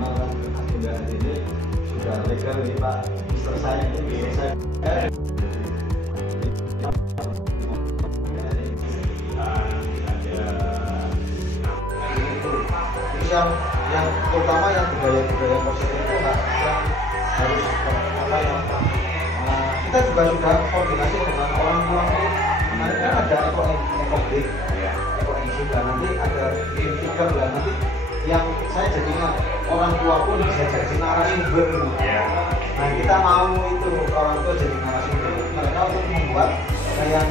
memang agenda hari ini sudah legal nih Pak, selesai yang terutama yang budaya positif itu nggak harus apa yang kita juga sudah koordinasi dengan orang tua itu. Kemarin kan ada ekobrik, ekoenzim, dan nanti ada influencer, dan nanti yang saya jadinya orang tua pun bisa jadi narasumber. Nah kita mau itu orang tua jadi narasumber mereka untuk membuat yang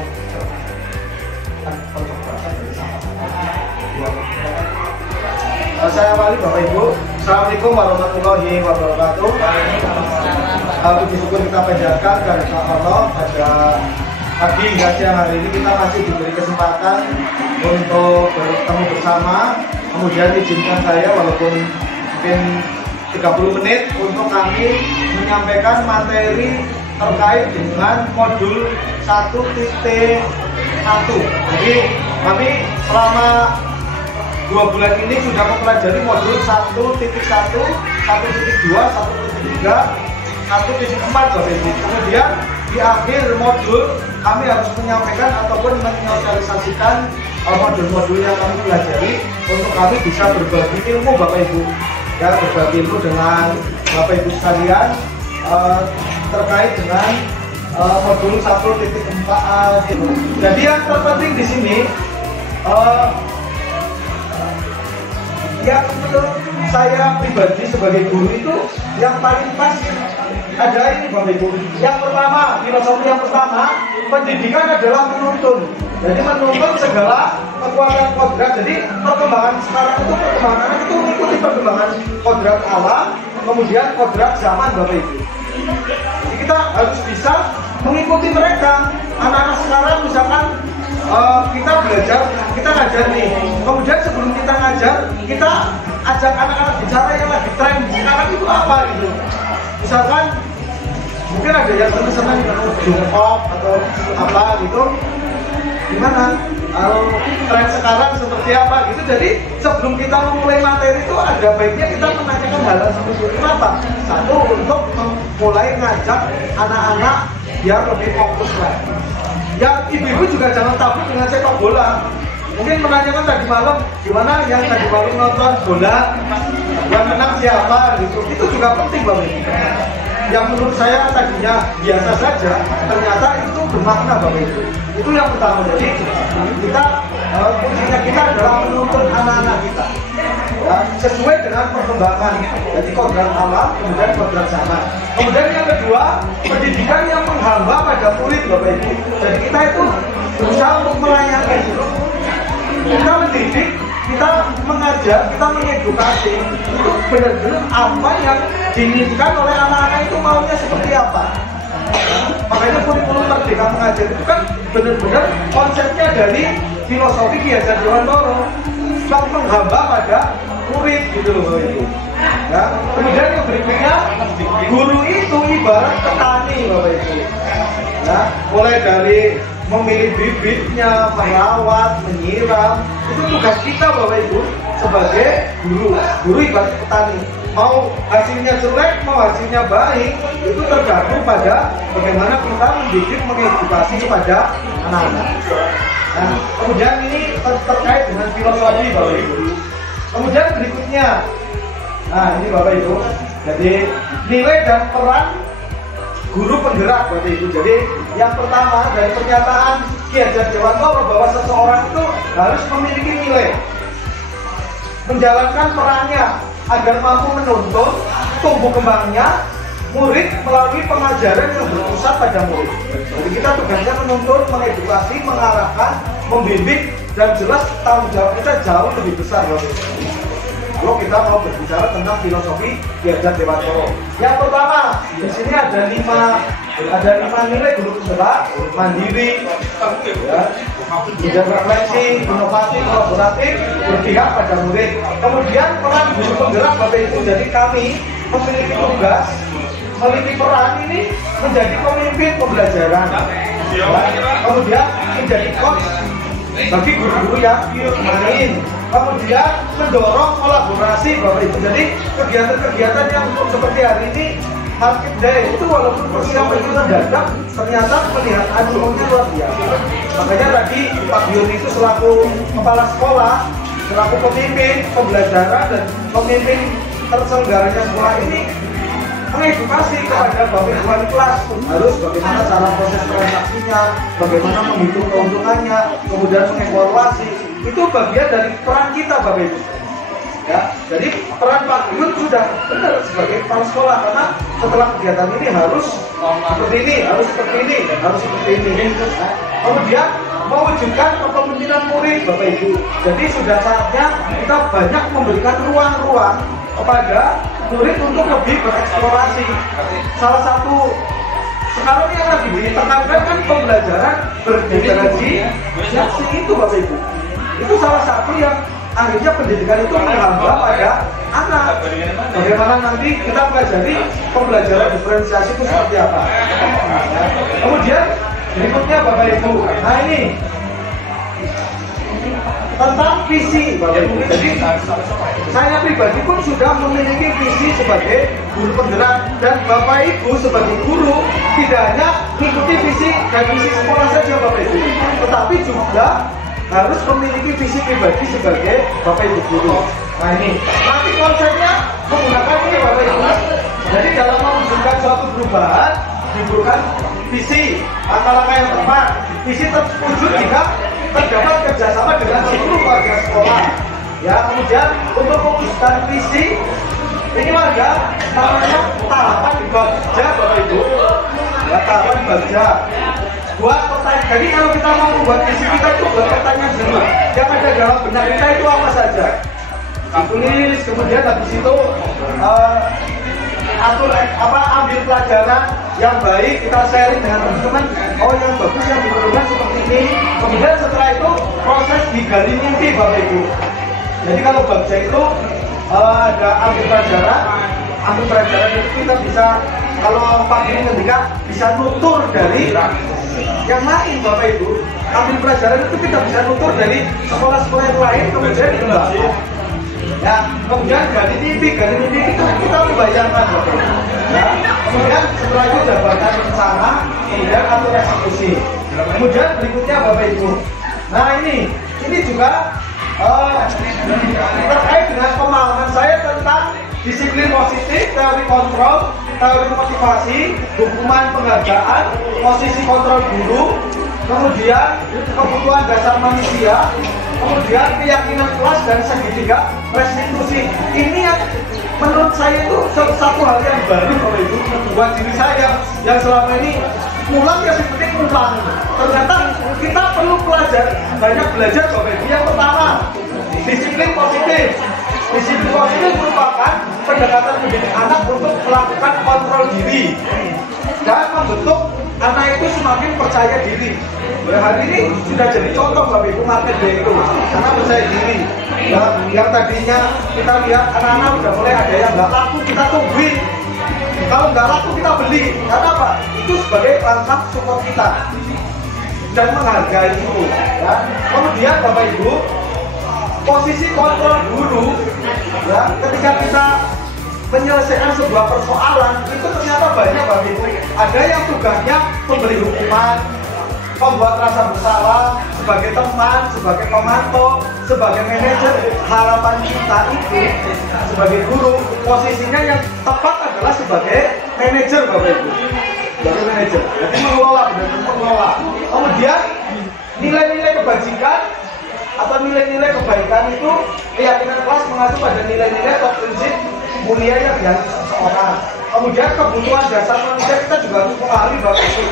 konservasi dari sampah-sampah. Saya awali Bapak Ibu. Assalamualaikum warahmatullahi wabarakatuh. Puji syukur kita panjatkan dari Allah pada pagi hingga siang hari ini kita masih diberi kesempatan untuk bertemu bersama. Kemudian izinkan saya walaupun mungkin 30 menit untuk kami menyampaikan materi terkait dengan modul 1.1. Jadi kami selama 2 bulan ini sudah mempelajari modul 1.1, 1.2, 1.3, 1.4 Bapak Ibu. Kemudian di akhir modul kami harus menyampaikan ataupun menyosialisasikan modul-modul yang kami pelajari untuk kami bisa berbagi ilmu Bapak Ibu. Ya, berbagi ilmu dengan Bapak Ibu sekalian terkait dengan modul 1.4. Jadi yang terpenting di sini yang menurut saya pribadi sebagai guru itu yang paling pas ada ini Bapak Ibu. Yang pertama, filosofi yang pertama, pendidikan adalah menuntun. Jadi menuntun segala kekuatan kodrat. Jadi perkembangan sekarang itu perkembangan itu mengikuti perkembangan kodrat alam, kemudian kodrat zaman Bapak Ibu. Jadi kita harus bisa mengikuti mereka. Anak-anak sekarang misalkan kita belajar, kita ngajar nih. Kemudian sebelum kita ngajar, kita ajak anak-anak bicara yang lagi tren sekarang itu apa gitu. Misalkan mungkin ada yang senang jongkok atau apa gitu. Gimana? Kalau tren sekarang seperti apa gitu. Jadi sebelum kita memulai materi itu ada baiknya kita menanyakan hal seperti itu. Kenapa? Satu, untuk mulai ngajak anak-anak biar lebih fokus lah. Ya, ibu-ibu juga jangan takut dengan sepak bola. Mungkin menanyakan tadi malam, gimana yang tadi malam nonton bola, yang menang siapa gitu. Itu juga penting Bapak Ibu. Yang menurut saya tadinya biasa saja, ternyata itu bermakna Bapak Ibu. Itu yang pertama. Jadi kita kuncinya kita adalah menuntun anak-anak kita ya, sesuai dengan perkembangan. Jadi kodrat alam, kemudian kodrat zaman. Kemudian yang kedua, pendidikan yang menghamba pada murid Bapak Ibu. Jadi kita itu berusaha untuk melayani. Kita mendidik, kita mengajar, kita mengedukasi. Itu benar-benar apa yang diinginkan oleh anak-anak itu maunya seperti apa. Makanya kurikulum Merdeka Mengajar itu kan benar-benar konsepnya dari filosofi Ki Hajar Dewantara, yang menghamba pada murid gitu loh Bapak Ibu. Ya. Kemudian yang berikutnya, guru itu ibarat petani Bapak Ibu. Ya, mulai dari memilih bibitnya, merawat, menyiram, itu tugas kita Bapak Ibu sebagai guru. Guru ibarat petani. Mau hasilnya jelek, mau hasilnya baik, itu tergantung pada bagaimana kita mendidik, mengedukasi kepada anak-anak. Nah, kemudian ini terkait dengan filosofi Bapak Ibu. Kemudian berikutnya, nah ini Bapak Ibu, jadi nilai dan peran guru penggerak Bapak Ibu. Jadi yang pertama dari pernyataan Ki Hajar Dewantara bahwa seseorang itu harus memiliki nilai, menjalankan perannya agar mampu menuntun tumbuh kembangnya murid melalui pengajaran yang berpusat pada murid. Jadi kita tugasnya menuntun, mengedukasi, mengarahkan, membimbing, dan jelas tanggung jawab kita jauh lebih besar Bapak Ibu. Kalau kita mau berbicara tentang filosofi Ki Hajar Dewantara. Yang pertama, di sini ada lima nilai guru penggerak: mandiri, ya, kemudian refleksi, inovatif, kolaboratif, berpihak pada murid. Kemudian peran guru penggerak Bapak Ibu. Jadi kami memiliki tugas, memiliki peran ini menjadi pemimpin pembelajaran, ya, kemudian menjadi coach bagi guru-guru yang main. Kemudian mendorong kolaborasi Bapak Ibu. Jadi kegiatan-kegiatan yang seperti hari ini Market Day itu walaupun persiapan itu mendadak, ternyata melihat anjloknya luar biasa. Makanya tadi Pak Bion itu selaku kepala sekolah, selaku pemimpin pembelajaran dan pemimpin terselenggaranya sekolah ini mengedukasi kepada Bapak Ibu wali kelas harus bagaimana cara proses transaksinya, bagaimana menghitung keuntungannya, kemudian mengevaluasi. Itu bagian dari peran kita Bapak Ibu. Ya, jadi peran Pak Yun sudah benar sebagai kepala sekolah karena setelah kegiatan ini harus seperti ini, harus seperti ini, dan harus seperti ini. Nah, kemudian mewujudkan kepemimpinan murid Bapak Ibu. Jadi sudah saatnya kita banyak memberikan ruang-ruang kepada murid untuk lebih bereksplorasi. Salah satu sekarang yang lagi ditekankan kan pembelajaran berintegrasi itu Bapak Ibu. Itu salah satu yang akhirnya pendidikan itu menghamba pada anak. Bagaimana nanti kita pelajari pembelajaran diferensiasi itu seperti apa. Kemudian berikutnya Bapak Ibu, nah ini tentang visi Bapak Ibu. Jadi saya pribadi pun sudah memiliki visi sebagai guru penggerak, dan Bapak Ibu sebagai guru tidak hanya mengikuti visi dan misi sekolah saja Bapak Ibu, tetapi juga harus memiliki visi pribadi sebagai Bapak Ibu guru. Nah ini, nanti konsepnya menggunakan ini Bapak Ibu. Jadi dalam mewujudkan suatu perubahan dibutuhkan visi, langkah-langkah yang tepat. Visi terwujud jika terdapat kerjasama dengan seluruh warga sekolah. Ya, kemudian untuk mewujudkan visi ini warga namanya tahapan bagja Bapak Ibu. Ya, tahapan bagja. Buat pertanyaan, jadi kalau kita mau membuat visi kita itu buat pertanyaan dulu. Yang ada dalam benak kita itu apa saja? Tulis, kemudian habis itu ambil pelajaran yang baik, kita sharing dengan teman-teman. Oh, yang bagus yang diperlukan seperti ini. Kemudian setelah itu proses digali mimpi Bapak Ibu. Jadi kalau bagja itu ada ambil pelajaran itu kita bisa, kalau Pak ini ketika bisa nutur dari yang lain Bapak Ibu. Ambil pelajaran itu kita bisa nutur dari sekolah-sekolah yang lain, kemudian dikembangkan. Ya, kemudian gali mimpi itu kita membayangkan Bapak Ibu. Ya, kemudian setelah itu jabatan rencana, kemudian atur eksekusi. Kemudian berikutnya Bapak Ibu. Nah ini juga terkait dengan pemahaman saya tentang disiplin positif, teori kontrol, teori motivasi, hukuman penghargaan, posisi kontrol guru, kemudian kebutuhan dasar manusia, kemudian keyakinan kelas dan segitiga restitusi. Ini yang menurut saya itu satu hal yang baru Bapak Ibu buat diri saya yang selama ini pulang ya seperti pulang. Ternyata kita perlu banyak belajar Bapak Ibu. Yang pertama, disiplin positif. Disiplin positif merupakan pendekatan mendidik anak untuk melakukan kontrol diri dan membentuk anak itu semakin percaya diri. Hari ini sudah jadi contoh Bapak Ibu Market Day itu, karena percaya diri. Yang tadinya kita lihat anak-anak sudah mulai ada yang nggak laku, kita tungguin. Kalau nggak laku kita beli. Karena apa? Itu sebagai langkah support kita dan menghargai itu. Ya. Kemudian Bapak Ibu, posisi kontrol guru, ya, ketika kita menyelesaikan sebuah persoalan itu ternyata banyak Bapak Ibu. Ada yang tugasnya memberi hukuman, membuat rasa bersalah, sebagai teman, sebagai pemantau, sebagai manajer. Harapan kita itu sebagai guru, posisinya yang tepat adalah sebagai manajer Bapak Ibu. Sebagai manajer, jadi mengelola, benar-benar mengelola. Kemudian nilai-nilai kebajikan atau nilai-nilai kebaikan itu keyakinan kelas mengacu pada nilai-nilai atau prinsip mulia yang dianut seseorang. Kemudian kebutuhan dasar manusia kita juga harus memahami Bapak Ibu.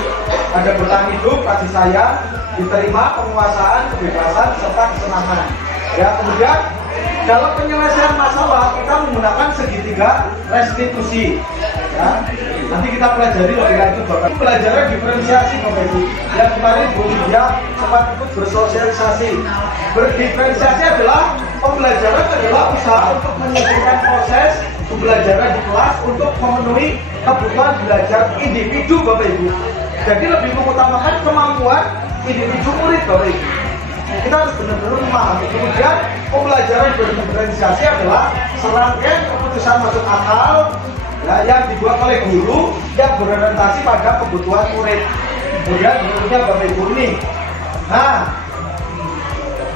Ada bertahan hidup, kasih sayang, diterima, penguasaan, kebebasan, serta kesenangan. Ya, kemudian dalam penyelesaian masalah kita menggunakan segitiga restitusi. Ya, nanti kita pelajari lebih lanjut Bapak. Pelajaran diferensiasi Bapak Ibu. Yang kemarin Bu Lydia sempat ikut bersosialisasi. Berdiferensiasi adalah pembelajaran adalah usaha untuk menyelesaikan proses pembelajaran di kelas untuk memenuhi kebutuhan belajar individu Bapak Ibu. Jadi lebih mengutamakan kemampuan individu murid Bapak Ibu. Kita harus benar-benar memahami. Kemudian pembelajaran berdiferensiasi adalah serangkaian keputusan masuk akal yang dibuat oleh guru yang berorientasi pada kebutuhan murid. Kemudian menurutnya Bapak Ibu ini. Nah,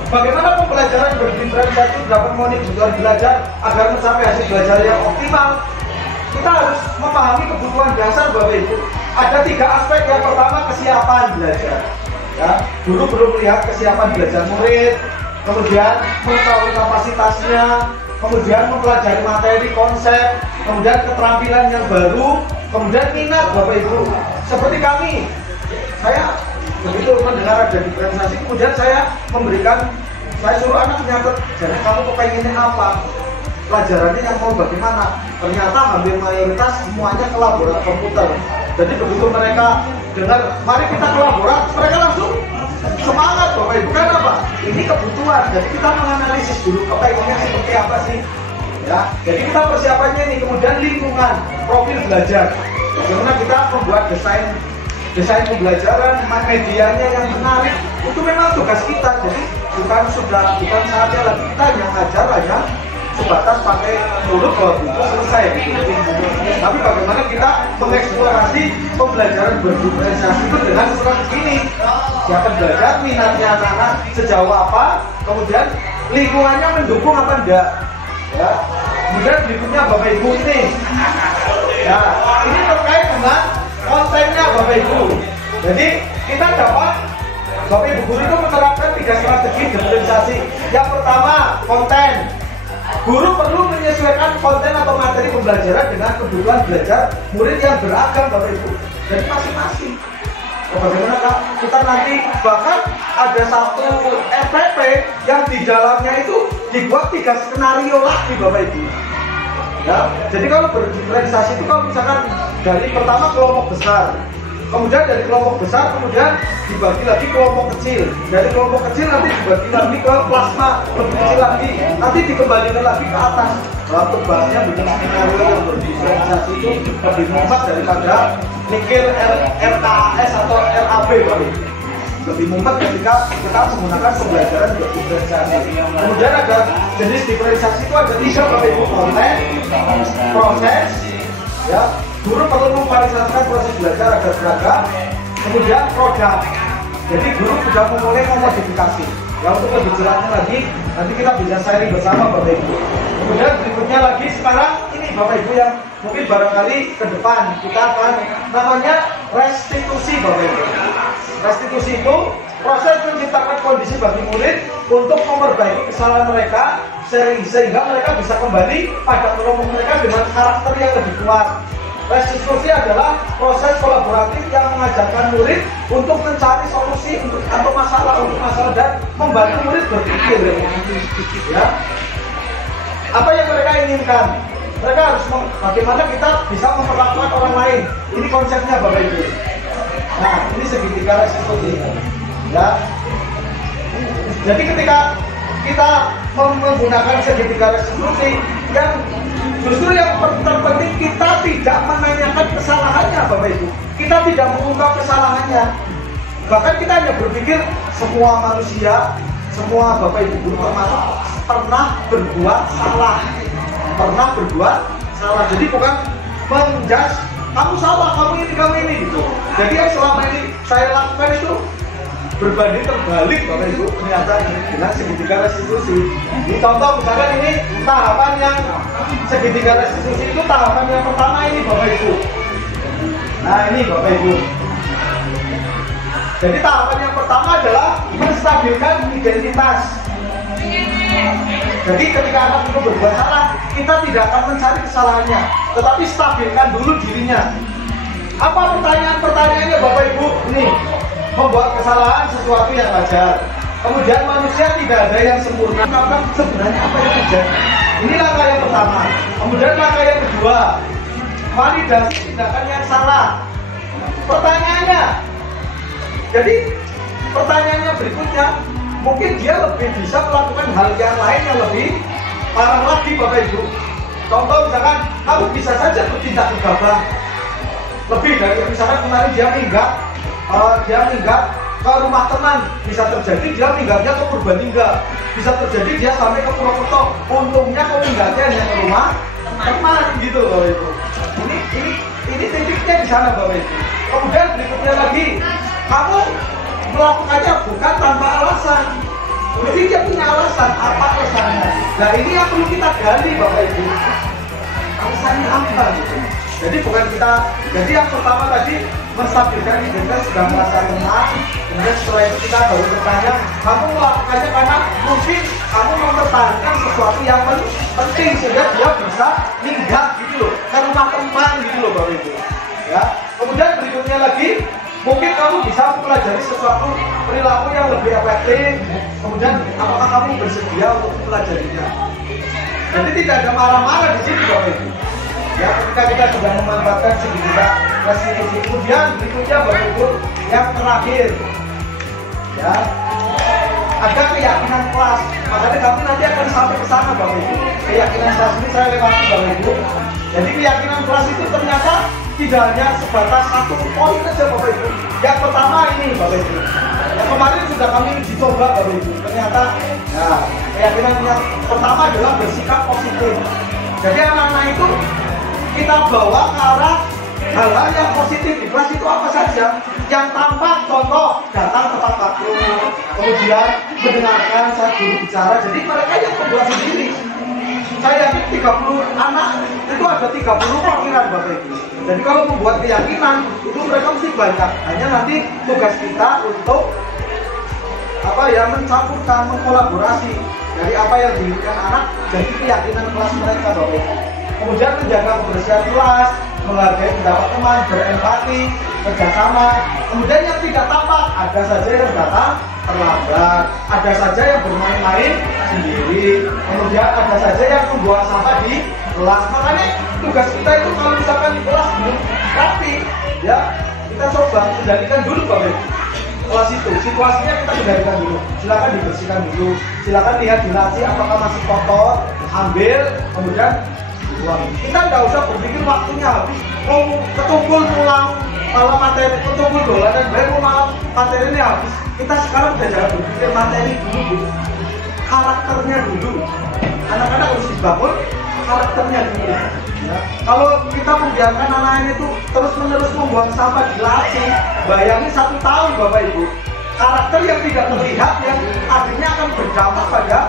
bagaimana pembelajaran berdiferensiasi dapat memenuhi kebutuhan belajar agar mencapai hasil belajar yang optimal? Kita harus memahami kebutuhan dasar Bapak Ibu. Ada 3 aspek. Yang pertama, kesiapan belajar. Ya, guru perlu melihat kesiapan belajar murid, kemudian mengetahui kapasitasnya, kemudian mempelajari materi, konsep, kemudian keterampilan yang baru, kemudian minat Bapak Ibu. Seperti kami, saya begitu mendengar ada diferensiasi, kemudian saya suruh anak nyatet, jadi kamu kepengennya apa? Pelajarannya yang mau bagaimana? Ternyata hampir mayoritas semuanya ke laboratorium komputer. Jadi begitu mereka dengar, mari kita ke laboratorium, mereka langsung semangat Bapak Ibu. Kan apa? Ini kebutuhan. Jadi kita menganalisis dulu kepengennya seperti apa sih? Ya, jadi kita persiapannya ini, kemudian lingkungan, profil belajar. Bagaimana kita membuat desain pembelajaran, medianya yang menarik, itu memang tugas kita. Jadi bukan saatnya lagi kita yang ngajar aja sebatas pakai mulut bahwa buku selesai gitu. Tapi bagaimana kita mengeksplorasi pembelajaran berdiferensiasi itu dengan seperti ini. Siapa belajar, minatnya anak-anak sejauh apa, kemudian lingkungannya mendukung apa enggak. Ya. Kemudian berikutnya Bapak Ibu ini. Ya, ini terkait dengan kontennya Bapak Ibu. Jadi kita dapat Bapak Ibu guru itu menerapkan 3 strategi diferensiasi. Yang pertama, konten. Guru perlu menyesuaikan konten atau materi pembelajaran dengan kebutuhan belajar murid yang beragam Bapak Ibu. Jadi masing-masing. Bagaimana Kak? Kita nanti bahkan ada satu FPP yang di dalamnya itu dibuat 3 skenario lagi Bapak Ibu. Ya, jadi kalau berdiferensiasi itu kalau misalkan dari pertama kelompok besar, kemudian dari kelompok besar kemudian dibagi lagi kelompok kecil, dari kelompok kecil nanti dibagi lagi ke plasma lebih kecil lagi, nanti dikembalikan lagi ke atas. Waktu bahasnya bikin skenario yang berdiferensiasi itu lebih mumpet daripada mikir RKAS atau RAB Bapak Ibu. Lebih mumpet ketika kita menggunakan pembelajaran berdiferensiasi. Kemudian ada jenis diferensiasi itu ada 3 Bapak Ibu: konten, proses, ya. Guru perlu memvariasikan proses belajar agar beragam. Kemudian produk. Jadi guru sudah memulai memodifikasi. Ya, untuk lebih jelasnya lagi, nanti kita bisa sharing bersama Bapak Ibu. Kemudian berikutnya lagi sekarang ini Bapak Ibu yang mungkin barangkali ke depan kita akan namanya restitusi Bapak Ibu. Restitusi itu proses menciptakan kondisi bagi murid untuk memperbaiki kesalahan mereka sehingga mereka bisa kembali pada kelompok mereka dengan karakter yang lebih kuat. Restitusi adalah proses kolaboratif yang mengajarkan murid untuk mencari solusi untuk masalah dan membantu murid berpikir. Ya. Apa yang mereka inginkan? Mereka harus bagaimana kita bisa memperlakukan orang lain. Ini konsepnya Bapak Ibu. Nah, ini segitiga restitusi. Ya. Jadi ketika kita menggunakan segitiga restitusi, yang justru yang terpenting kita tidak menanyakan kesalahannya Bapak Ibu. Kita tidak mengungkap kesalahannya. Bahkan kita hanya berpikir semua manusia, semua Bapak Ibu guru termasuk pernah berbuat salah. Pernah berbuat salah. Jadi bukan menjudge kamu salah, kamu ini gitu. Jadi yang selama ini saya lakukan itu berbanding terbalik Bapak Ibu, ternyata dengan segitiga restitusi. Ini contoh misalkan ini tahapan yang segitiga restitusi itu tahapan yang pertama ini Bapak Ibu. Nah ini Bapak Ibu. Jadi tahapan yang pertama adalah menstabilkan identitas. Jadi ketika anak itu berbuat salah, kita tidak akan mencari kesalahannya, tetapi stabilkan dulu dirinya. Apa pertanyaannya Bapak Ibu? Ini membuat kesalahan sesuatu yang wajar. Kemudian manusia tidak ada yang sempurna. Sebenarnya apa yang terjadi? Ini langkah yang pertama. Kemudian langkah yang kedua, validasi tindakan yang salah. Pertanyaannya, jadi pertanyaannya berikutnya, mungkin dia lebih bisa melakukan hal yang lain yang lebih parah lagi Bapak Ibu. Contoh misalkan, kamu bisa saja bertindak gegabah. Lebih dari misalkan kemarin dia minggat ke rumah teman, bisa terjadi dia tinggalnya ke Purbalingga, bisa terjadi dia sampai ke Purwokerto. Untungnya kau tinggalnya hanya ke rumah teman gitu loh itu. Ini titiknya di sana Bapak Ibu. Kemudian berikutnya lagi, kamu melakukannya bukan tanpa alasan. Jadi dia punya alasan, apa alasannya? Nah ini yang perlu kita gali Bapak Ibu. Alasannya apa gitu? Jadi bukan kita, jadi yang pertama tadi menstabilkan identitas sudah merasa tenang. Kemudian setelah itu kita baru bertanya, kamu melakukannya karena mungkin kamu mempertahankan sesuatu yang penting sehingga dia bisa minggat gitu loh, ke rumah teman gitu loh Bapak Ibu. Ya. Kemudian berikutnya lagi, mungkin kamu bisa mempelajari sesuatu perilaku yang lebih efektif. Kemudian apakah kamu bersedia untuk mempelajarinya? Jadi tidak ada marah-marah di sini Bapak Ibu. Ya, ketika kita sudah memanfaatkan segi kita restitusi. Kemudian berikutnya Bapak Ibu yang terakhir, ya, ada keyakinan kelas. Makanya kami nanti akan sampai ke sana Bapak Ibu. Keyakinan kelas ini saya lewati Bapak Ibu. Jadi keyakinan kelas itu ternyata tidak hanya sebatas satu poin saja Bapak Ibu. Yang pertama ini Bapak Ibu. Yang kemarin sudah kami dicoba Bapak Ibu. Ternyata, ya, keyakinan yang pertama adalah bersikap positif. Jadi anak-anak itu kita bawa ke arah hal-hal yang positif di kelas itu apa saja yang tampak, contoh datang tepat waktu, kemudian mendengarkan saat guru bicara. Jadi mereka yang membuat sendiri. Saya yakin 30 anak itu ada 30 perkiraan Bapak Ibu. Jadi kalau membuat keyakinan itu mereka mesti banyak. Hanya nanti tugas kita untuk mencampurkan, mengkolaborasi dari apa yang diinginkan anak jadi keyakinan kelas mereka Bapak Ibu. Kemudian menjaga kebersihan kelas, menghargai pendapat teman, berempati, kerjasama. Kemudian yang tidak tampak, ada saja yang datang terlambat, ada saja yang bermain-main sendiri, kemudian ada saja yang membuang sampah di kelas. Makanya tugas kita itu kalau misalkan di kelas belum rapi, ya kita coba kendalikan dulu Bapak Ibu. Kelas itu, situasinya kita kendalikan dulu. Silakan dibersihkan dulu, silakan lihat di laci apakah masih kotor, ambil, kemudian kita nggak usah berpikir waktunya habis. Ketumpul pulang malam materi, ketumpul dolanan baru malam materi ini habis. Kita sekarang udah jangan berpikir materi dulu, karakternya dulu. Anak-anak harus dibangun karakternya dulu. Ya. Kalau kita membiarkan anak-anak itu terus-menerus membuang sampah di laci, bayangin 1 tahun Bapak Ibu, karakter yang tidak terlihat yang akhirnya akan berdampak pada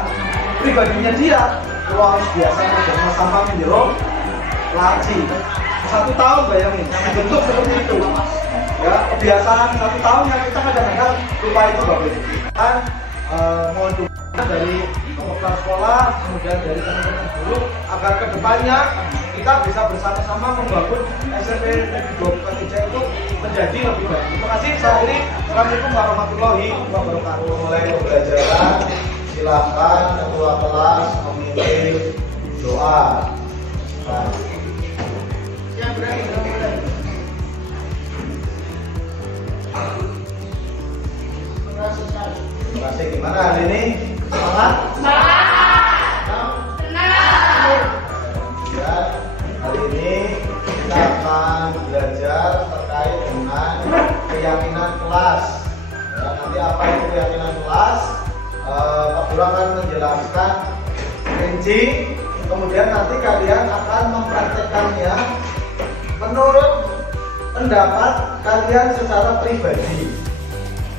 pribadinya dia. Kalau harus biasa membuang sampah menjeruk laci 1 tahun, bayangin bentuk seperti itu. Ya, kebiasaan 1 tahun yang kita kadang-kadang lupa itu Bapak Ibu. Dan mohon dukungan dari kepala sekolah, kemudian dari teman-teman guru agar kedepannya kita bisa bersama-sama membangun SMP 23 itu menjadi lebih baik. Terima kasih. Saya akhiri. Assalamualaikum warahmatullahi wabarakatuh. Mulai pembelajaran, silakan ketua kelas memimpin doa. Yang berani mulai. Terima kasih. Gimana hari ini? Semangat? Ya, hari ini kita akan belajar terkait dengan keyakinan kelas. Ya, nanti apa itu keyakinan kelas? Pak Guru akan menjelaskan rinci. Kemudian nanti kalian akan mempraktekkannya menurut pendapat kalian secara pribadi.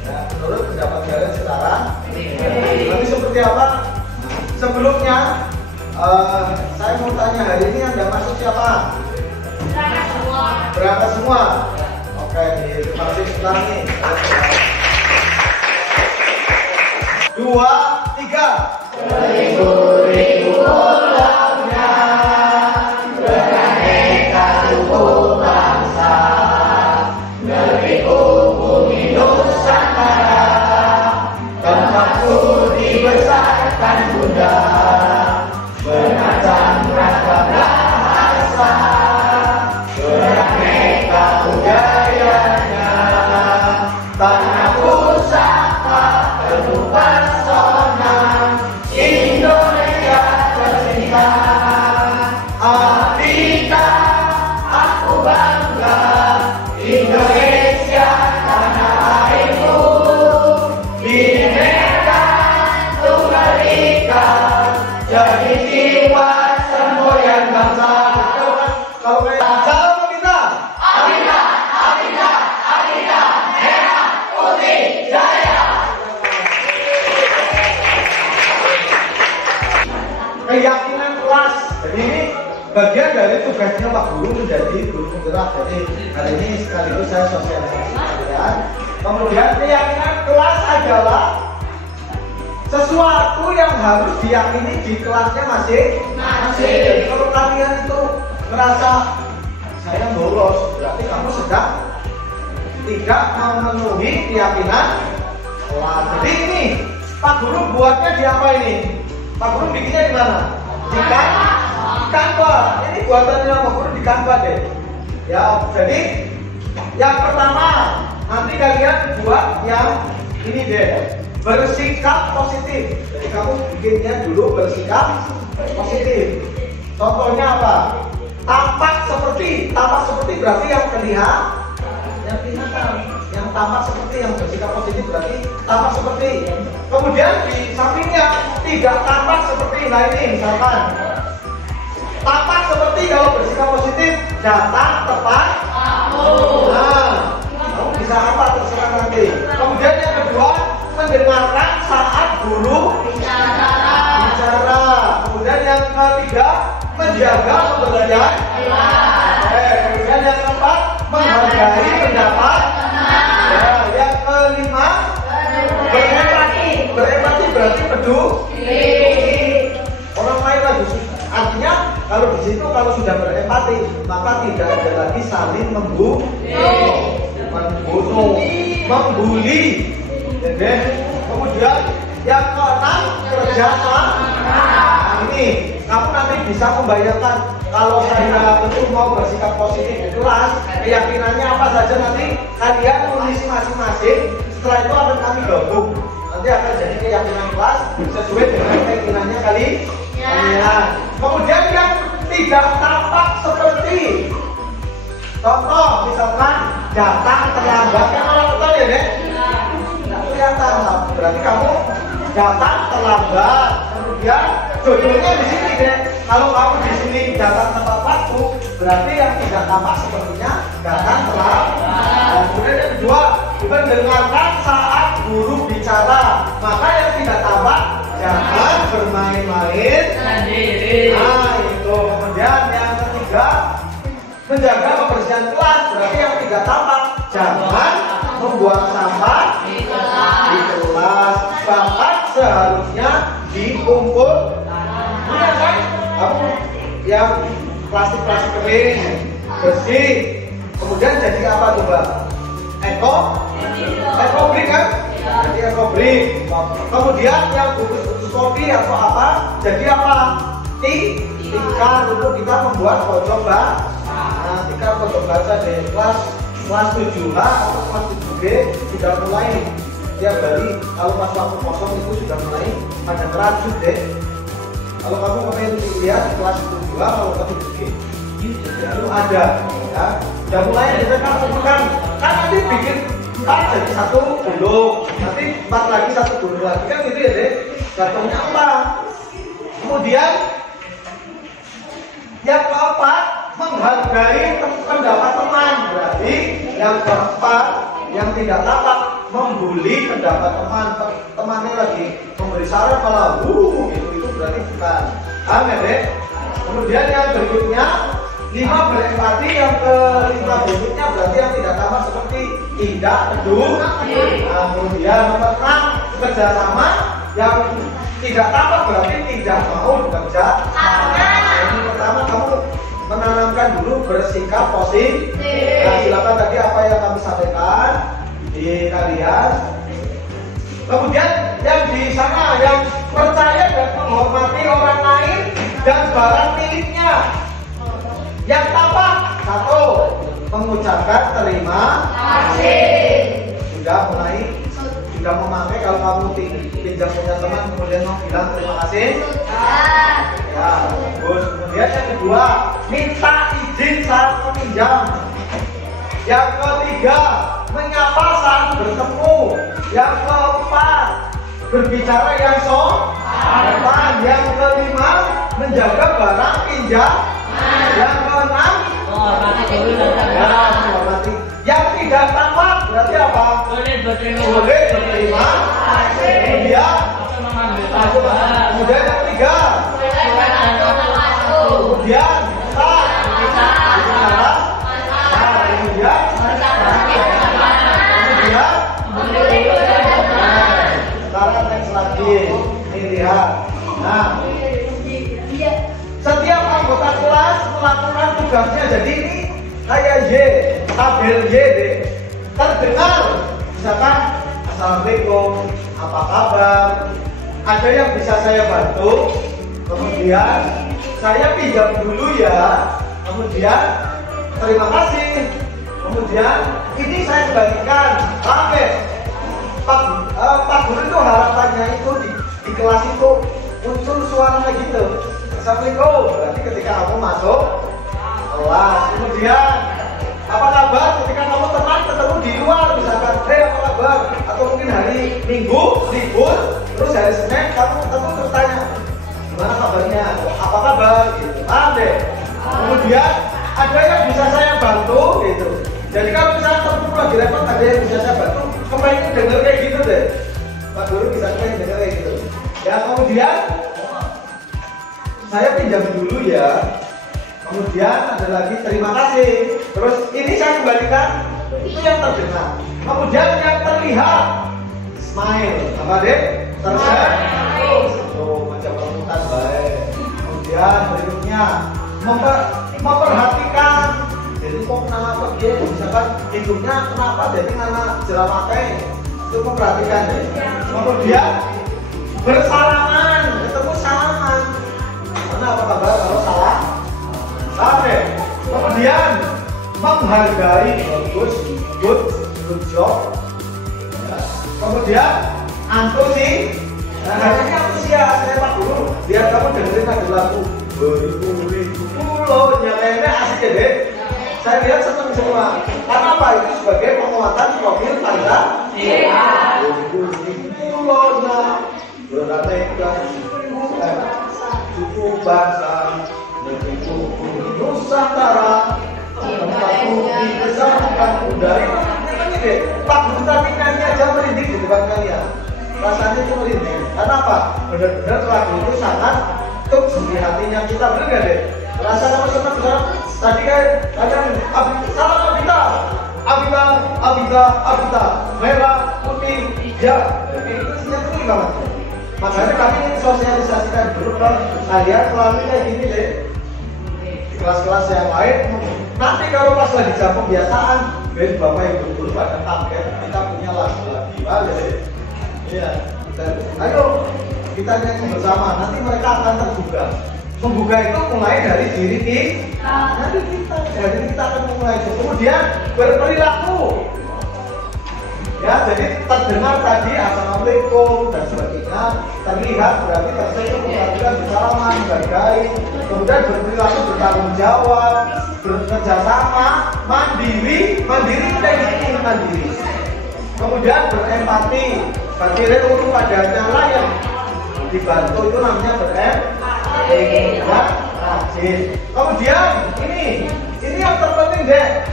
Ya, menurut pendapat kalian secara pribadi. Nanti seperti apa? Sebelumnya saya mau tanya, hari ini yang nggak masuk siapa? Berangkat semua. Berangkat semua? Oke, terima kasih setelah ini. 2, 3. Beribu-ribu pulaunya, beraneka suku bangsa, beribu bumi Nusantara, tempatku dibesarkan Bunda, bermacam ragam bahasa, beraneka budayanya, tanah pusaka penuh pesona, Indonesia tercinta. Artika, aku bangga, Indonesia tanah airku. bagian dari tugasnya Pak Guru menjadi guru penggerak. Jadi hari ini sekaligus saya sosialisasi kalian. Kemudian keyakinan kelas adalah sesuatu yang harus diyakini di kelasnya masing-masing. Jadi kalau kalian itu merasa saya bolos, berarti kamu sedang tidak memenuhi keyakinan kelas. Jadi ini Pak Guru buatnya di apa ini? Pak Guru bikinnya di mana? Di Canva. Ini buatannya Pak Guru di Canva deh. Ya, jadi yang pertama nanti kalian buat yang ini deh, bersikap positif. Jadi kamu bikinnya dulu bersikap positif. Contohnya apa? Tampak seperti berarti yang kelihatan, yang tampak seperti, yang bersikap positif berarti tampak seperti. Kemudian di sampingnya tidak tampak seperti. Nah ini misalkan tampak seperti, kalau bersikap positif datang tepat. Nah, kamu bisa apa terserah nanti. Kemudian yang kedua, mendengarkan saat guru bicara. Kemudian yang ketiga, menjaga kebersihan. Kemudian yang keempat, menghargai pendapat. Yang kelima, berempati berarti peduli. Orang lain lagi artinya kalau di situ kalau sudah berempati maka tidak ada lagi saling membunuh, membuli. Jadi kemudian yang keenam, kerjasama. Nah, ini kamu nanti bisa membayangkan kalau saya itu mau bersikap positif di kelas, keyakinannya apa saja nanti kalian tulis masing-masing. Setelah itu akan kami gabung. Nanti akan jadi keyakinan kelas sesuai dengan keyakinannya kalian. Kemudian yang tidak tampak seperti, contoh misalkan datang terlambat, kan orang betul ya deh? Tidak kelihatan, berarti kamu datang terlambat. Kemudian jodohnya di sini deh. Kalau kamu di sini datang tepat waktu, berarti yang tidak tampak sepertinya datang terlambat. Kemudian yang kedua, mendengarkan saat guru bicara. Maka yang tidak tampak jangan bermain-main. Nah itu. Kemudian yang ketiga, menjaga kebersihan kelas. Berarti yang tidak tampak jangan membuang sampah di kelas. Bahkan seharusnya dikumpul. Iya kan? Kamu yang plastik kering bersih. Kemudian jadi apa coba? Ekobrik kan? Jadi ekobrik. Kemudian yang bungkus kopi atau apa? Jadi apa? Tikar untuk kita membuat pojok baca. Nah, tikar pojok baca di kelas 7H atau kelas 7B sudah mulai tiap hari. Kalau pas waktu kosong itu sudah mulai pada kerajut deh. Kalau kamu pengen lihat kelas 7H kalau kelas 7B itu ada ya. Sudah mulai kita kan nanti bikin 4 jadi 1 gulung, nanti 4 lagi 1 gulung lagi kan gitu ya deh. Jatuhnya 4. Kemudian yang keempat, menghargai pendapat teman. Berarti yang keempat, yang tidak tampak membuli pendapat teman. Temannya lagi memberi saran malah gitu, itu berarti bukan. Paham ya deh? Kemudian yang berikutnya 5 berempati. Yang kelima berikutnya berarti yang tidak tampak seperti tidak peduli. Nah, kemudian nomor 6 kerjasama. Yang tidak tampak berarti tidak mau bekerja. Yang pertama kamu menanamkan dulu bersikap positif. Nah, silakan tadi apa yang kami sampaikan di kalian. Kemudian yang di sana yang percaya dan menghormati orang lain dan barang miliknya. Yang tampak 1 mengucapkan terima kasih. Sudah memakai kalau kamu pinjam punya teman kemudian mau bilang terima kasih. Ya, bagus. Kemudian yang kedua, minta izin saat meminjam. Yang ketiga, menyapa saat bertemu. Yang keempat, berbicara yang sopan. Yang kelima, menjaga barang pinjam. Yang keenam, menghormati. Yang tidak tampak berarti apa? Boleh berterima kasih. Kemudian yang ketiga, kemudian tugasnya. Jadi ini saya Y, tabel Y deh. Terdengar, misalkan Assalamualaikum, apa kabar? Ada yang bisa saya bantu? Kemudian saya pinjam dulu ya. Kemudian terima kasih. Kemudian ini saya kembalikan. Oke. Pak Guru itu harapannya itu di kelas itu muncul suara gitu. Assalamualaikum. Berarti ketika kamu masuk kelas, kemudian apa kabar ketika kamu teman ketemu di luar, misalkan apa kabar, atau mungkin hari Minggu libur, terus hari Senin kamu ketemu terus tanya gimana kabarnya, apa kabar gitu. Deh. Kemudian ada yang bisa saya bantu gitu. Jadi kalau misalnya teman lagi repot, ada yang bisa saya bantu, kemarin denger kayak gitu deh. Pak Guru bisa kemarin denger kayak gitu. Ya kemudian saya pinjam dulu ya. Kemudian ada lagi terima kasih. Terus ini saya kembalikan, itu yang terdengar. Kemudian yang terlihat smile, apa deh? Terlihat. Oh, macam permukaan baik. Kemudian berikutnya memperhatikan. Jadi kok kenapa dia misalkan hidungnya kenapa jadi anak jerawatnya, itu memperhatikan deh. Kemudian bersalaman, ketemu salaman. Karena apa kabar kalau salah? Sampai. Kemudian menghargai, bagus, good job. Ya. Kemudian antusi, nah hanya antusias saya Pak Guru. Biar kamu dengerin lagu beribu-ribu yang kayaknya asik ya deh. Saya lihat senang semua. Karena apa? Itu sebagai penguatan profil Anda. Iya. Pulaunya beraneka suku bangsa begitu Nusantara tempatku dibesarkan dari ini Pak Guru tadi nyanyi aja merinding di depan kalian. Rasanya itu merinding. Karena apa? Benar-benar lagu itu sangat tuk di hatinya kita, benar nggak deh? Rasa kamu senang besar. Tadi kan salam Abita, merah, putih, hijau. Itu sinyal banget. Makanya kami ingin sosialisasikan dulu kan kalian melalui kayak gini deh. Di kelas-kelas yang lain. Nanti kalau pas lagi jam pembiasaan, biar bapak ibu guru pada kaget, kita punya lagu lagi, balik. Iya. Ayo kita nyanyi bersama. Nanti mereka akan terbuka. Membuka itu mulai dari diri kita. Nanti kita akan memulai itu. Kemudian berperilaku. Ya, jadi terdengar tadi Assalamualaikum dan sebagainya. Terlihat berarti tersenyum, memperhatikan, bersalaman, menghargai. Kemudian berperilaku, bertanggung jawab, bekerja sama, mandiri kayak gini, mandiri. Kemudian berempati. Berarti itu pada cara yang dibantu itu namanya berempati. Kemudian ini yang terpenting deh.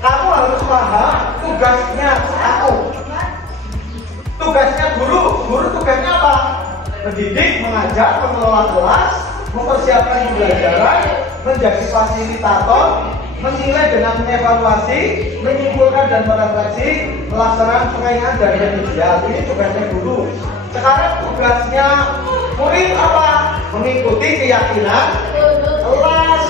Kamu harus paham tugasnya kamu. Tugasnya guru tugasnya apa? Mendidik, mengajar, mengelola kelas, mempersiapkan pembelajaran, menjadi fasilitator, menilai dengan mengevaluasi, menyimpulkan dan merefleksi, melaksanakan pengayaan dan remedial. Ini tugasnya guru. Sekarang tugasnya murid apa? Mengikuti keyakinan kelas.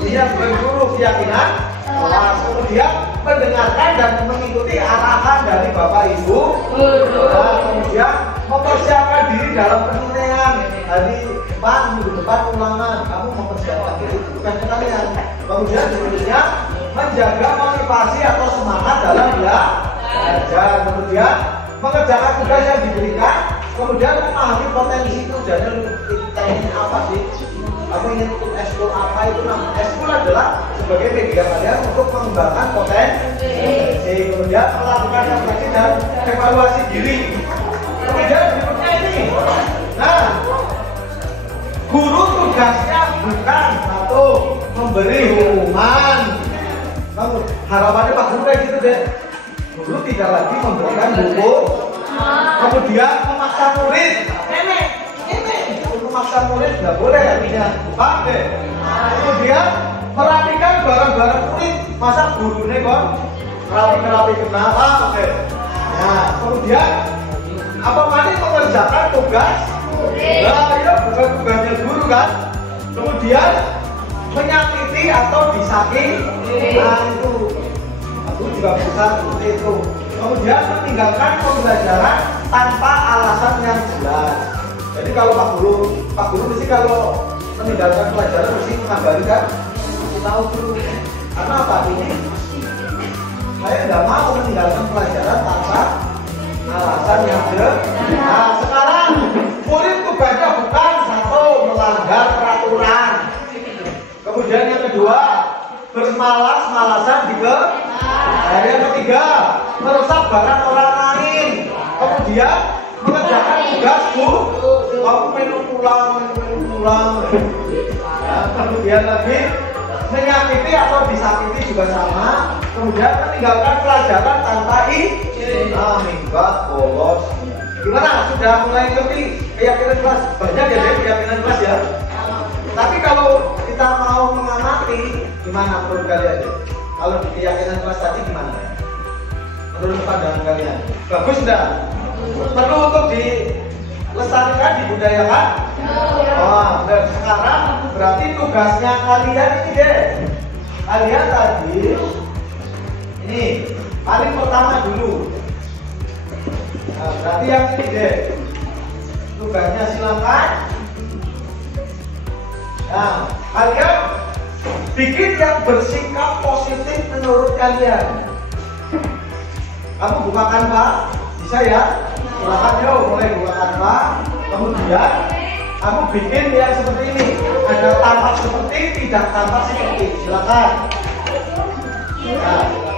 Dia bukan guru, keyakinan kelas. Kemudian mendengarkan dan mengikuti arahan dari Bapak Ibu. Nah, kemudian mempersiapkan diri dalam penilaian. Hari depan, minggu depan ulangan. Kamu mempersiapkan diri, itu tugasnya kalian. Kemudian berikutnya menjaga motivasi atau semangat dalam belajar. Kemudian mengerjakan tugas yang diberikan. Kemudian memahami potensi itu. Jadi kita ini apa sih? Kamu ingin ikut eskul apa itu? Eskul adalah sebagai media kalian untuk mengembangkan potensi. Kemudian melakukan refleksi dan evaluasi diri. Kemudian berikutnya ini. Nah, guru tugasnya bukan satu memberi hukuman. Kamu harapannya Pak Guru kayak gitu deh. Guru tidak lagi memberikan hukum. Kemudian memaksa murid. Memaksa murid nggak boleh artinya. Paham deh. Kemudian merapikan barang-barang murid. Masa gurunya kok rapi kenapa? Oke. Nah, kemudian apa mandi mengerjakan tugas? Nah, iya bukan tugasnya guru kan. Kemudian menyakiti atau disakiti. Nah itu juga bisa seperti itu. Kemudian meninggalkan pembelajaran tanpa alasan yang jelas. Jadi kalau Pak Guru mesti kalau meninggalkan pelajaran mesti mengabari kan, tahu dulu. Karena apa ini? Saya nggak mau meninggalkan pelajaran tanpa alasan yang jelas. Nah sekarang murid tugasnya bukan satu melanggar peraturan. Kemudian yang kedua bermalas-malasan di Nah, yang ketiga, merusak barang orang lain. Kemudian mengerjakan tugas kamu minum pulang. Ya, kemudian lagi menyakiti atau disakiti juga sama. Kemudian meninggalkan pelajaran tanpa izin. Minggat, bolos. Gimana? Sudah mulai ngerti keyakinan kelas? Banyak ya deh keyakinan kelas ya. Tapi kalau kita mau mengamati, gimana menurut kalian? Kalau di keyakinan kelas tadi gimana? Menurut pandangan kalian? Bagus enggak? Perlu untuk dilestarikan, dibudayakan? Oh, dan sekarang berarti tugasnya kalian ini deh. Kalian tadi ini paling pertama dulu. Nah, berarti yang ini deh. Tugasnya silakan. Nah, kalian bikin yang bersikap positif menurut kalian. Kamu buka Canva, bisa ya? Silakan yuk, mulai buka Canva. Kemudian kamu bikin yang seperti ini. Ada tampak seperti, tidak tampak seperti. Silakan. Nah, silakan.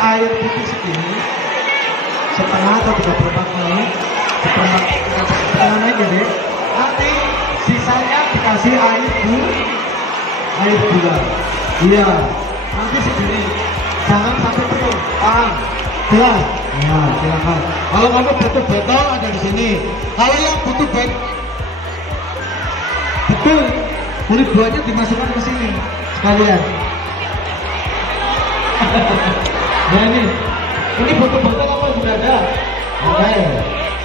air putih segini setengah atau 3/4 menit, seperempat aja deh. Nanti sisanya dikasih air gula. Iya, nanti segini. Jangan sampai penuh. Paham? Jelas? Ya, silakan. Kalau kamu butuh botol ada di sini. Kalau yang butuh betul, kulit buahnya dimasukkan ke sini sekalian. Nah ini butuh botol apa sudah ada? Oke.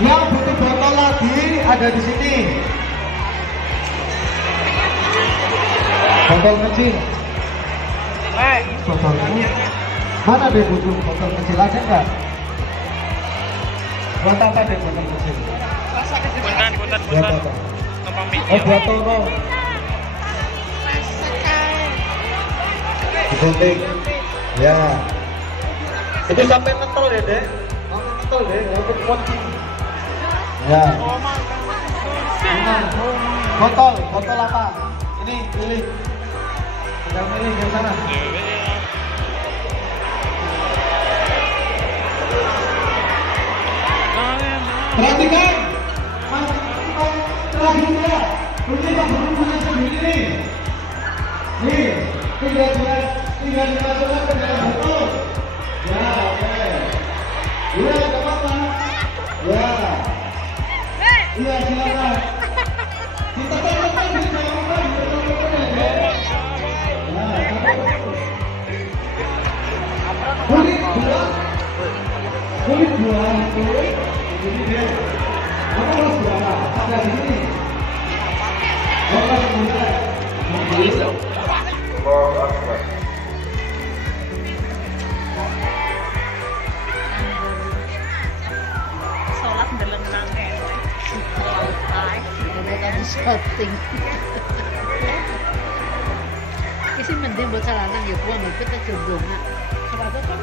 Yang butuh botol lagi ada di sini. Botol kecil. Botol kecil. Mana deh butuh botol kecil, ada nggak? Buat apa deh botol kecil? Punten. Oh buat tono. Digunting. Ya. Itu sampai ngetol ya deh. Ngetol deh, untuk kunci. Ya. Botol apa? Ini pilih. Sedang pilih di sana. Perhatikan, terakhirnya, ini tak berhubungan sendiri nih. Nih, tinggal dimasukkan ke dalam botol. Ya, oke. Iya, gak apa-apa. Ya. Iya, silakan. Kita tekan di dalam ya. Kulit buah itu. Ini dia. Apa harus berapa? Ada di sini. Sholat belenang ya. Tadi shopping. Isi mending buat celana ya buang itu terjombong. Sebab kan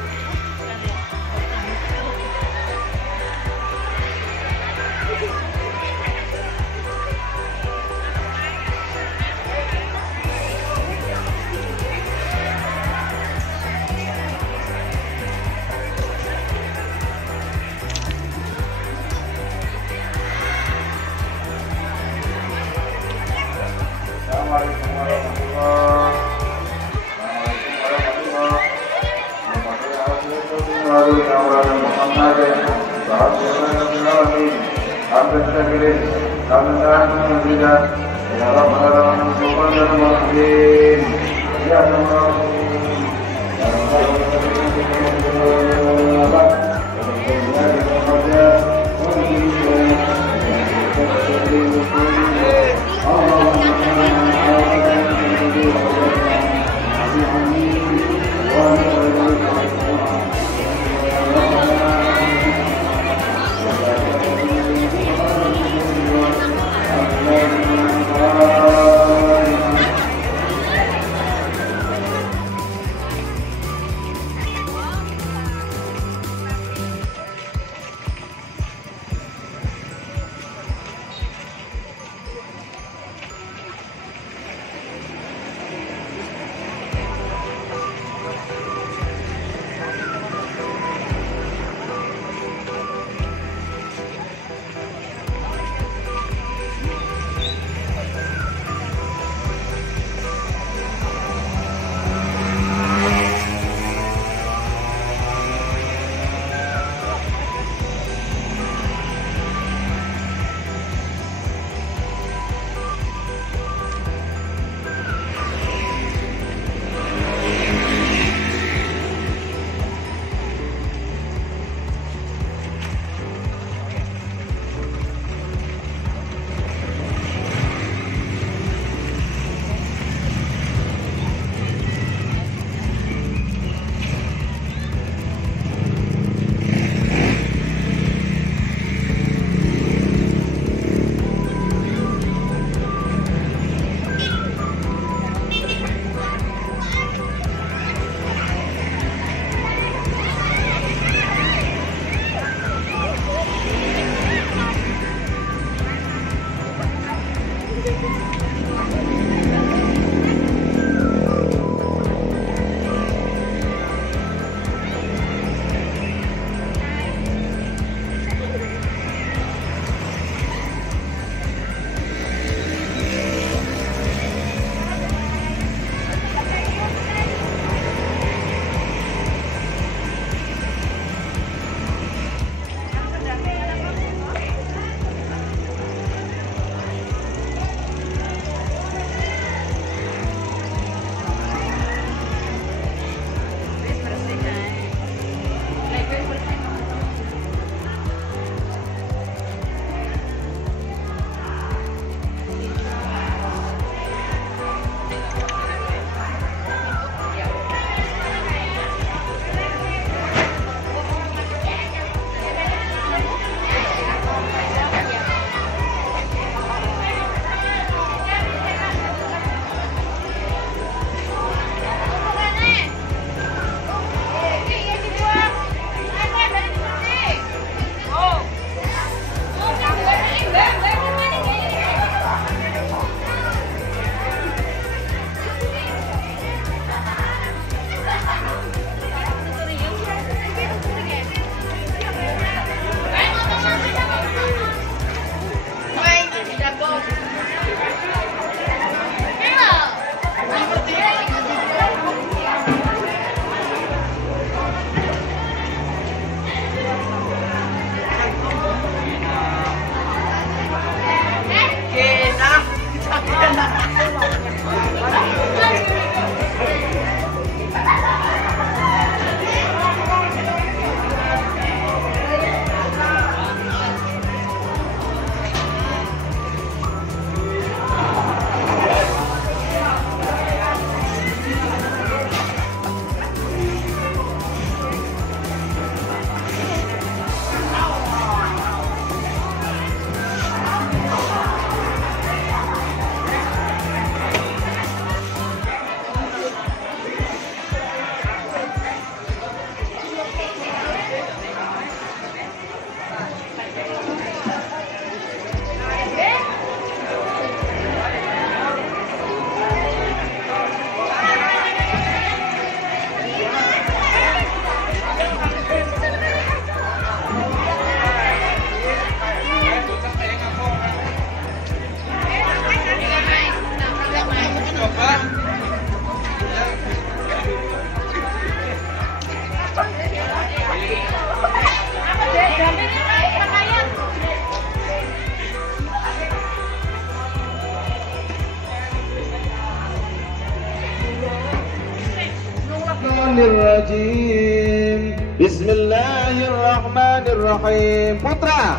rajim. Bismillahirrahmanirrahim. Putra.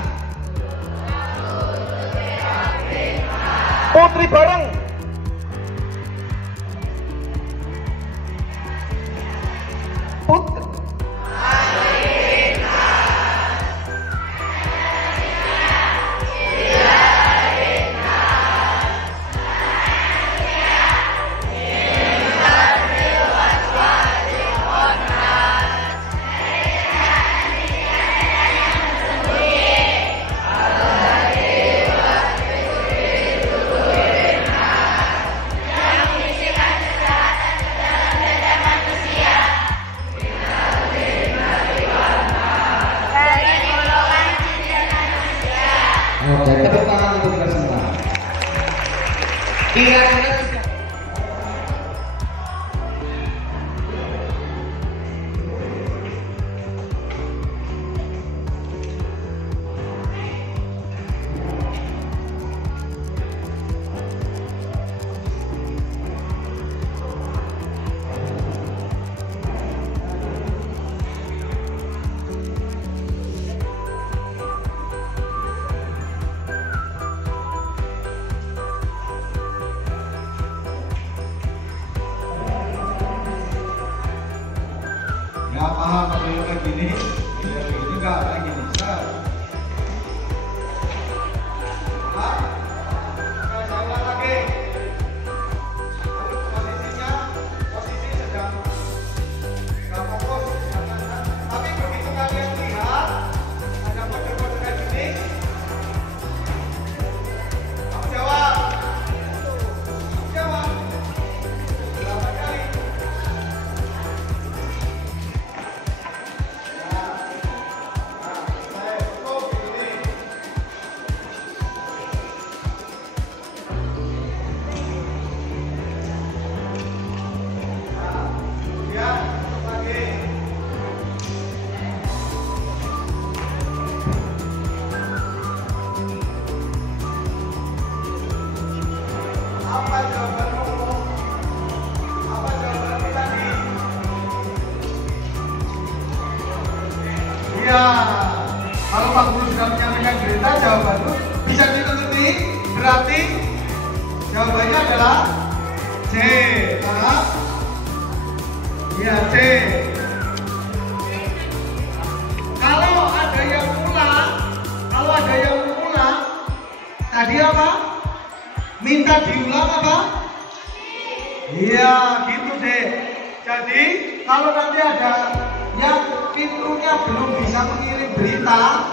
Putri bareng. Putri. Oke, tepuk tangan untuk kita semua. Kira-kira nggak paham kalau kayak gini, kayak gini nggak kayak gini. Saya ulang lagi. Posisi sedang nggak fokus, tapi begitu kalian lihat ada kode-kode kayak gini, kamu jawab. Jawab. Berapa kali? Apa jawabanmu? Apa jawabanmu tadi? Iya, kalau Pak Guru sudah menyampaikan berita jawabanmu bisa ditutupi, berarti jawabannya adalah C. Paham? Iya, C. Kalau ada yang ulang, tadi apa? Minta diulang apa? Iya, gitu deh. Jadi kalau nanti ada yang pintunya belum bisa mengirim berita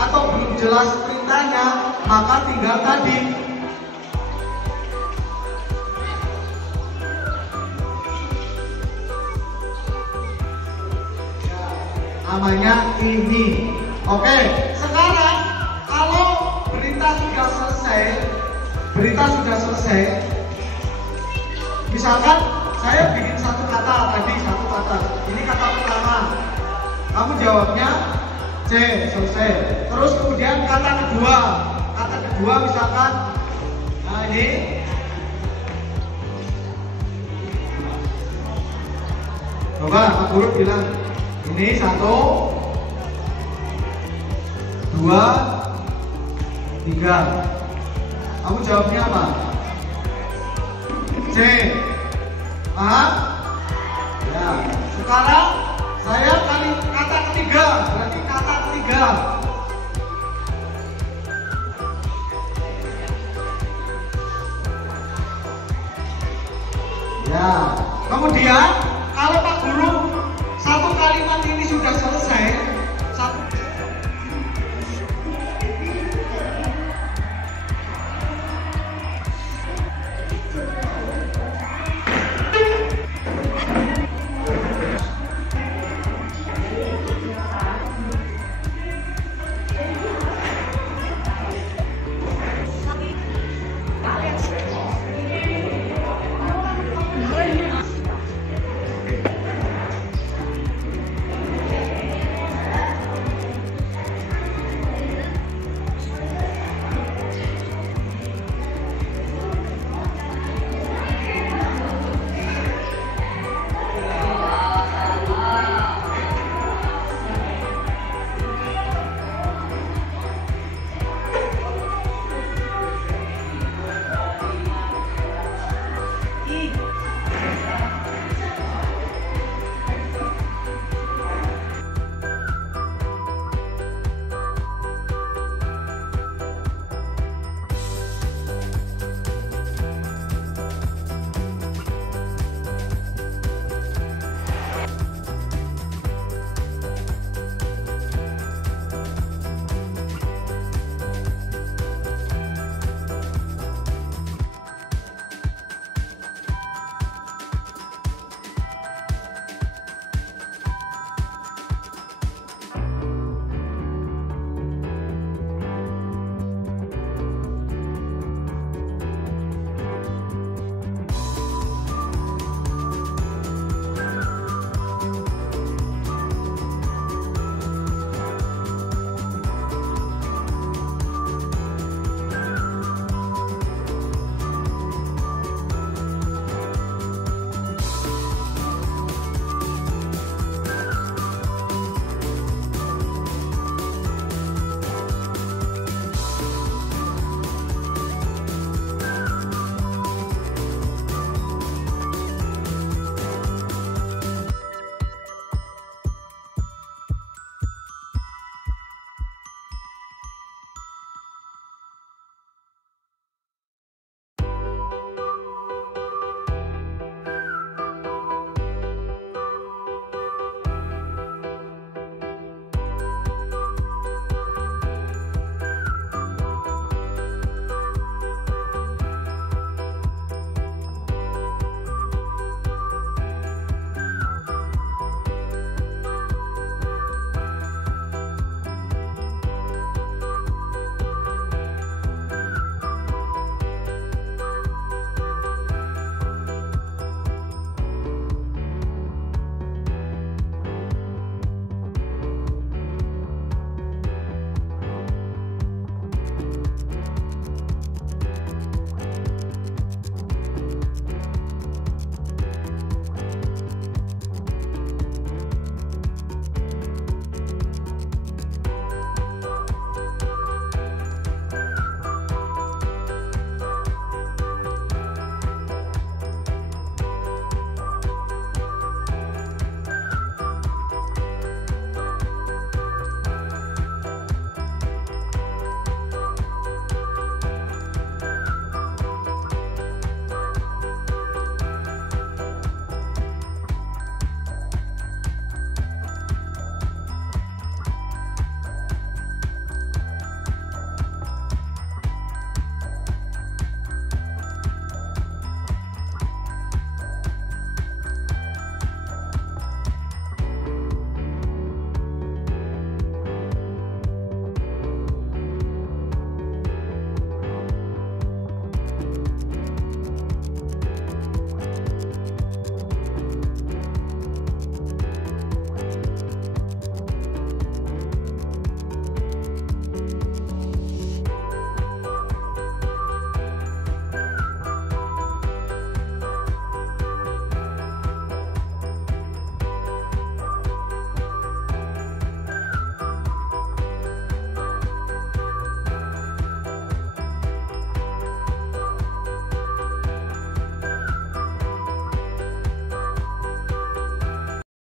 atau belum jelas perintahnya, maka tinggal tadi. Namanya ini. Oke, sekarang kalau berita sudah selesai, misalkan saya bikin satu kata tadi, ini kata pertama, kamu jawabnya C, selesai. Terus kemudian kata kedua misalkan, nah ini coba Pak Guru bilang ini 1, 2, 3. Kamu jawabnya apa? C. Paham? Ya. Sekarang saya kali kata ketiga, berarti kata ketiga. Ya. Kemudian kalau Pak